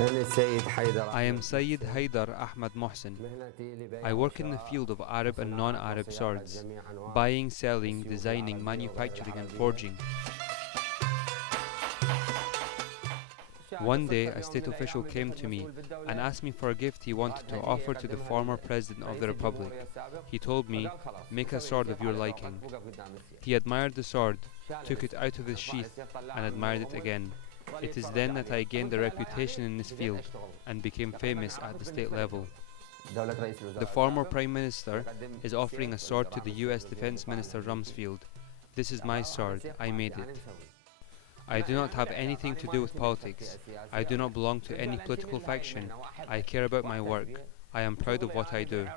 I am Sayyid Haidar Ahmad Mohsen. I work in the field of Arab and non-Arab swords, buying, selling, designing, manufacturing and forging. One day, a state official came to me and asked me for a gift he wanted to offer to the former president of the republic. He told me, "Make a sword of your liking." He admired the sword, took it out of its sheath and admired it again. It is then that I gained a reputation in this field and became famous at the state level. The former Prime Minister is offering a sword to the US Defense Minister Rumsfeld. This is my sword, I made it. I do not have anything to do with politics. I do not belong to any political faction. I care about my work. I am proud of what I do.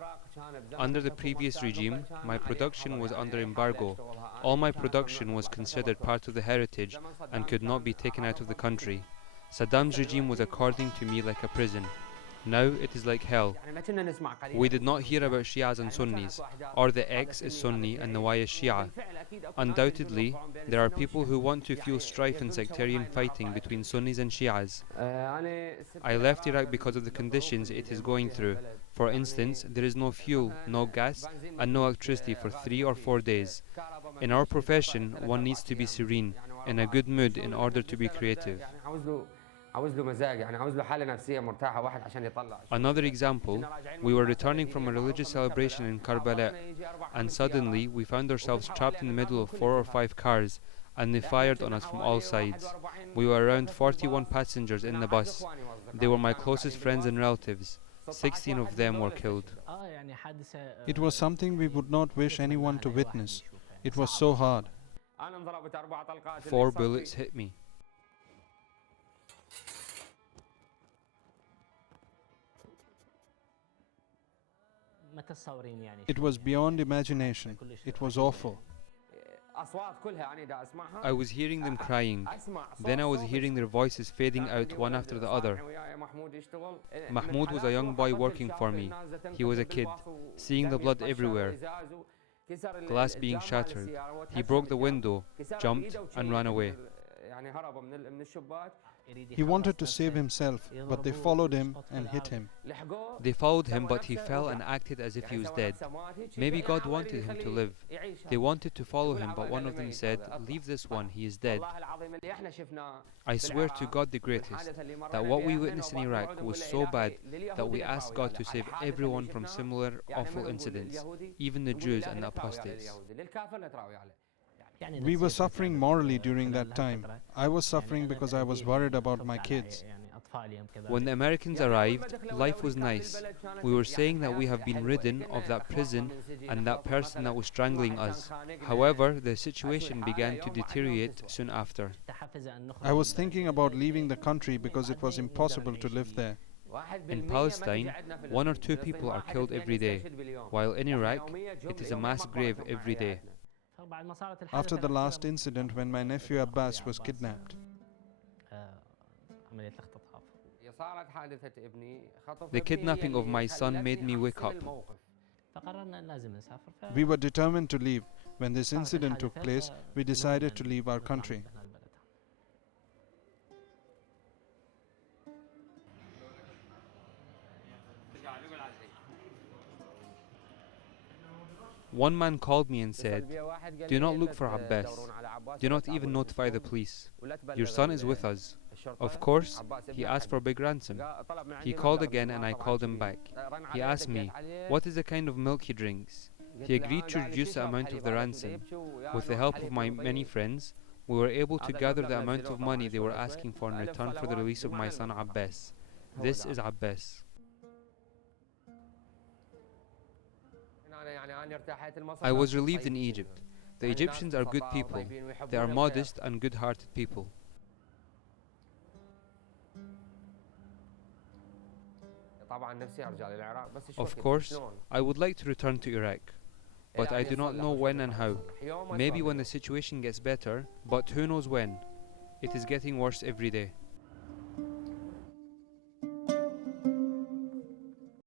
Under the previous regime, my production was under embargo. All my production was considered part of the heritage and could not be taken out of the country. Saddam's regime was according to me like a prison. Now it is like hell. We did not hear about Shias and Sunnis, or the X is Sunni and the Y is Shia. Undoubtedly, there are people who want to fuel strife and sectarian fighting between Sunnis and Shias. I left Iraq because of the conditions it is going through. For instance, there is no fuel, no gas, and no electricity for 3 or 4 days. In our profession, one needs to be serene, in a good mood in order to be creative. Another example, we were returning from a religious celebration in Karbala, and suddenly we found ourselves trapped in the middle of 4 or 5 cars, and they fired on us from all sides. We were around 41 passengers in the bus. They were my closest friends and relatives. 16 of them were killed. It was something we would not wish anyone to witness. It was so hard. 4 bullets hit me. It was beyond imagination. It was awful. I was hearing them crying. Then I was hearing their voices fading out one after the other. Mahmoud was a young boy working for me. He was a kid, seeing the blood everywhere, glass being shattered. He broke the window, jumped and ran away. He wanted to save himself, but they followed him and hit him. They followed him, but he fell and acted as if he was dead. Maybe God wanted him to live. They wanted to follow him, but one of them said, "Leave this one, he is dead." I swear to God the greatest, that what we witnessed in Iraq was so bad that we asked God to save everyone from similar awful incidents, even the Jews and the apostates. We were suffering morally during that time. I was suffering because I was worried about my kids. When the Americans arrived, life was nice. We were saying that we have been ridden of that prison and that person that was strangling us. However, the situation began to deteriorate soon after. I was thinking about leaving the country because it was impossible to live there. In Palestine, 1 or 2 people are killed every day, while in Iraq, it is a mass grave every day. After the last incident when my nephew Abbas was kidnapped, the kidnapping of my son made me wake up. we were determined to leave. When this incident took place, we decided to leave our country. One man called me and said, "Do not look for Abbas. Do not even notify the police. Your son is with us." Of course, he asked for a big ransom. He called again and I called him back. He asked me, what is the kind of milk he drinks? He agreed to reduce the amount of the ransom. With the help of my many friends, we were able to gather the amount of money they were asking for in return for the release of my son Abbas. This is Abbas. I was relieved in Egypt. The Egyptians are good people. They are modest and good-hearted people. Of course, I would like to return to Iraq, but I do not know when and how. Maybe when the situation gets better, but who knows when? It is getting worse every day.